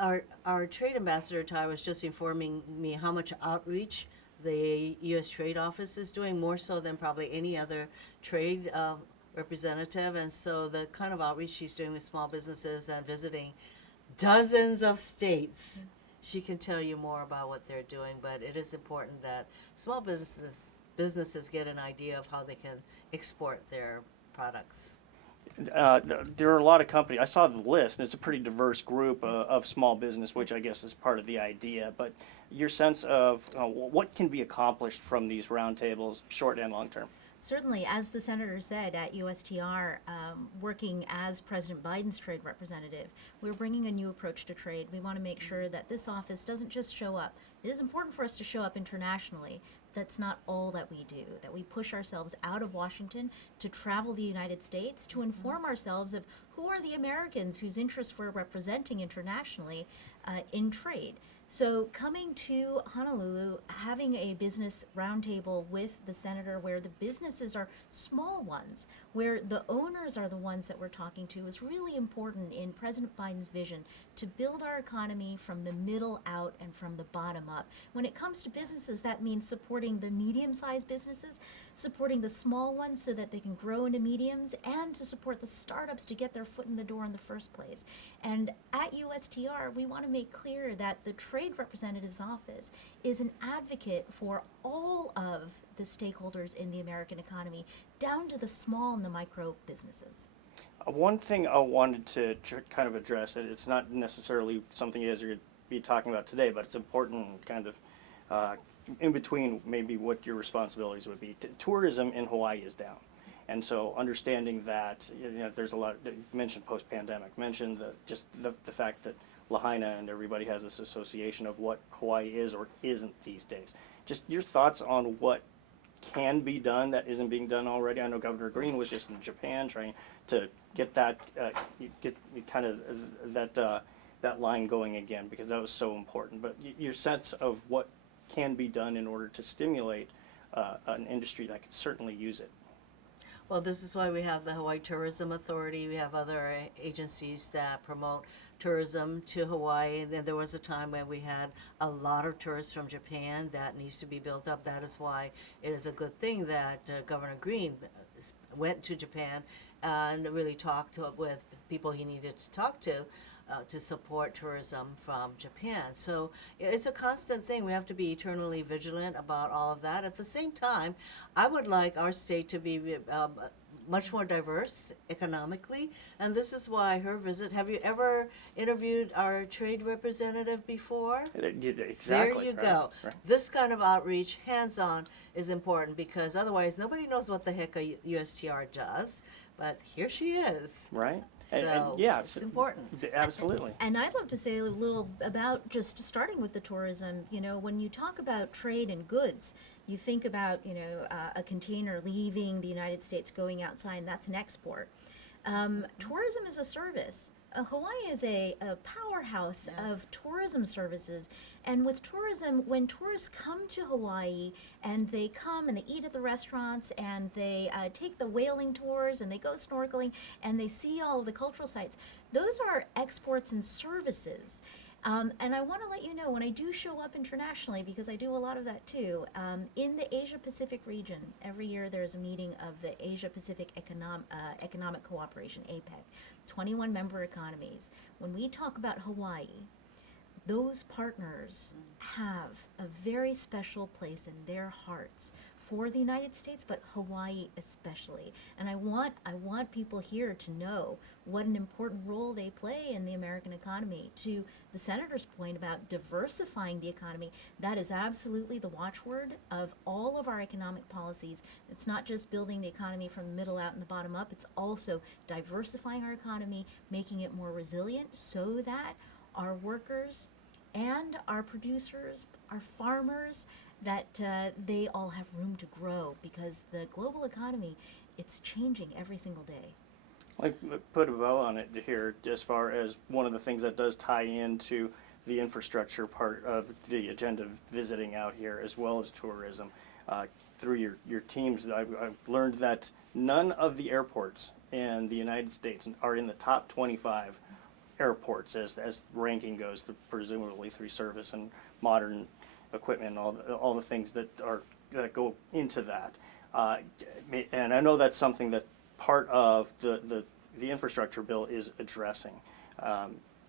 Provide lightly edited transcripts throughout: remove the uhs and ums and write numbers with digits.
our trade ambassador, Ty, was just informing me how much outreach the U.S. Trade Office is doing, more so than probably any other trade representative. And so the kind of outreach she's doing with small businesses and visiting dozens of states, she can tell you more about what they're doing. But it is important that small businesses get an idea of how they can export their products. There are a lot of companies. I saw the list, and it's a pretty diverse group of small business, which I guess is part of the idea. But your sense of what can be accomplished from these roundtables, short and long term? Certainly, as the senator said at USTR, working as President Biden's trade representative, we're bringing a new approach to trade. We want to make sure that this office doesn't just show up. It is important for us to show up internationally. That's not all that we do, that we push ourselves out of Washington to travel the United States to inform ourselves of who are the Americans whose interests we're representing internationally in trade. So coming to Honolulu, having a business roundtable with the senator where the businesses are small ones, where the owners are the ones that we're talking to, is really important in President Biden's vision to build our economy from the middle out and from the bottom up. When it comes to businesses, that means supporting the medium-sized businesses, supporting the small ones so that they can grow into mediums, and to support the startups to get their foot in the door in the first place. And at USTR, we want to make clear that the Trade Representative's Office is an advocate for all of the stakeholders in the American economy, down to the small and the micro businesses. One thing I wanted to kind of address, and it's not necessarily something you guys are going to be talking about today, but it's important kind of in between maybe what your responsibilities would be. Tourism in Hawaii is down. And so understanding that, there's a lot, you mentioned post-pandemic, mentioned just the fact that Lahaina and everybody has this association of what Hawaii is or isn't these days. Just your thoughts on what can be done that isn't being done already. I know Governor Green was just in Japan trying to get that, get kind of that line going again, because that was so important. But your sense of what can be done in order to stimulate an industry that could certainly use it. Well, this is why we have the Hawaii Tourism Authority. We have other agencies that promote tourism to Hawaii. And then there was a time when we had a lot of tourists from Japan. That needs to be built up. That is why it is a good thing that Governor Green went to Japan and really talked with people he needed to talk to support tourism from Japan. So it's a constant thing. We have to be eternally vigilant about all of that. At the same time, I would like our state to be much more diverse economically, and this is why her visit. Have you ever interviewed our trade representative before? Exactly. There you go. Right. This kind of outreach, hands-on, is important, because otherwise nobody knows what the heck a USTR does, but here she is. Right. So yeah, it's important. Absolutely. And I'd love to say a little about just starting with the tourism. You know, when you talk about trade and goods, you think about, a container leaving the United States going outside, that's an export. Tourism is a service. Hawaii is a powerhouse of tourism services, and with tourism, when tourists come to Hawaii and they come and they eat at the restaurants and they take the whaling tours and they go snorkeling and they see all of the cultural sites, those are exports and services. And I want to let you know, when I do show up internationally, because I do a lot of that too, in the Asia-Pacific region, every year there's a meeting of the Asia-Pacific Economic Cooperation, APEC, 21 member economies. When we talk about Hawaii, those partners have a very special place in their hearts for the United States, but Hawaii especially. And I want people here to know what an important role they play in the American economy. To the senator's point about diversifying the economy, that is absolutely the watchword of all of our economic policies. It's not just building the economy from the middle out and the bottom up, it's also diversifying our economy, making it more resilient so that our workers and our producers, our farmers, that they all have room to grow, because the global economy, it's changing every single day. Like, put a bow on it here, as far as one of the things that does tie into the infrastructure part of the agenda, visiting out here as well as tourism. Through your teams, I've learned that none of the airports in the United States are in the top 25 airports as ranking goes, presumably through service and modern equipment, and all the things that go into that. And I know that's something that part of the infrastructure bill is addressing.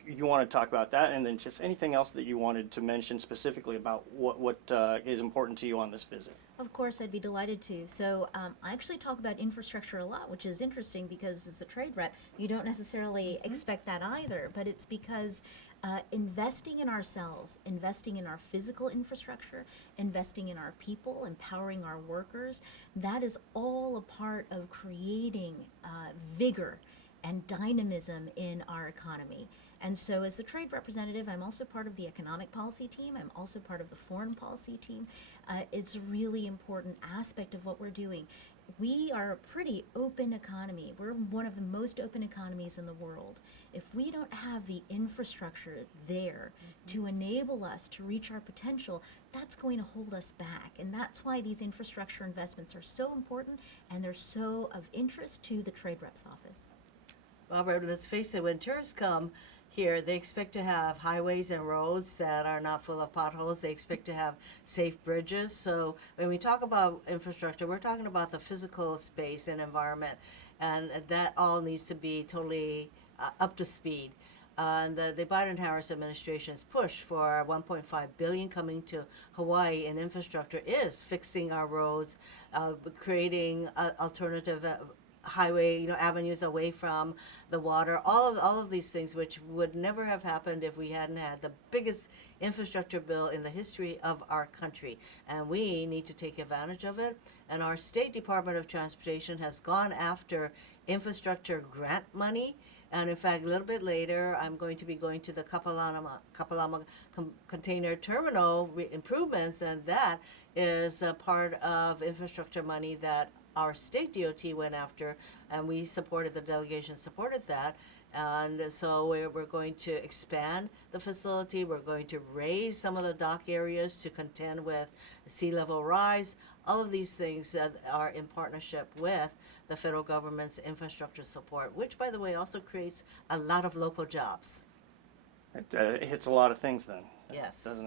You want to talk about that, and then just anything else that you wanted to mention specifically about what is important to you on this visit. Of course, I'd be delighted to. So I actually talk about infrastructure a lot, which is interesting because as the trade rep, you don't necessarily expect that either, but it's because investing in ourselves, investing in our physical infrastructure, investing in our people, empowering our workers, that is all a part of creating vigor and dynamism in our economy. And so as the trade representative, I'm also part of the economic policy team. I'm also part of the foreign policy team. It's a really important aspect of what we're doing. We are a pretty open economy. We're one of the most open economies in the world. If we don't have the infrastructure there to enable us to reach our potential, that's going to hold us back. And that's why these infrastructure investments are so important and they're so of interest to the trade rep's office. Robert, let's face it, when tourists come here, they expect to have highways and roads that are not full of potholes. They expect to have safe bridges. So when we talk about infrastructure, we're talking about the physical space and environment, and that all needs to be totally up to speed. And the Biden-Harris administration's push for $1.5 billion coming to Hawaii in infrastructure is fixing our roads, creating alternative highway, avenues away from the water, all of these things which would never have happened if we hadn't had the biggest infrastructure bill in the history of our country. And we need to take advantage of it. And our State Department of Transportation has gone after infrastructure grant money. And in fact, a little bit later, I'm going to be going to the Kapalama container terminal improvements, and that is a part of infrastructure money that our state DOT went after, and we supported, the delegation supported that. And so we're going to expand the facility. We're going to raise some of the dock areas to contend with sea level rise. All of these things that are in partnership with the federal government's infrastructure support, which, by the way, also creates a lot of local jobs. It hits a lot of things then. Yes. Doesn't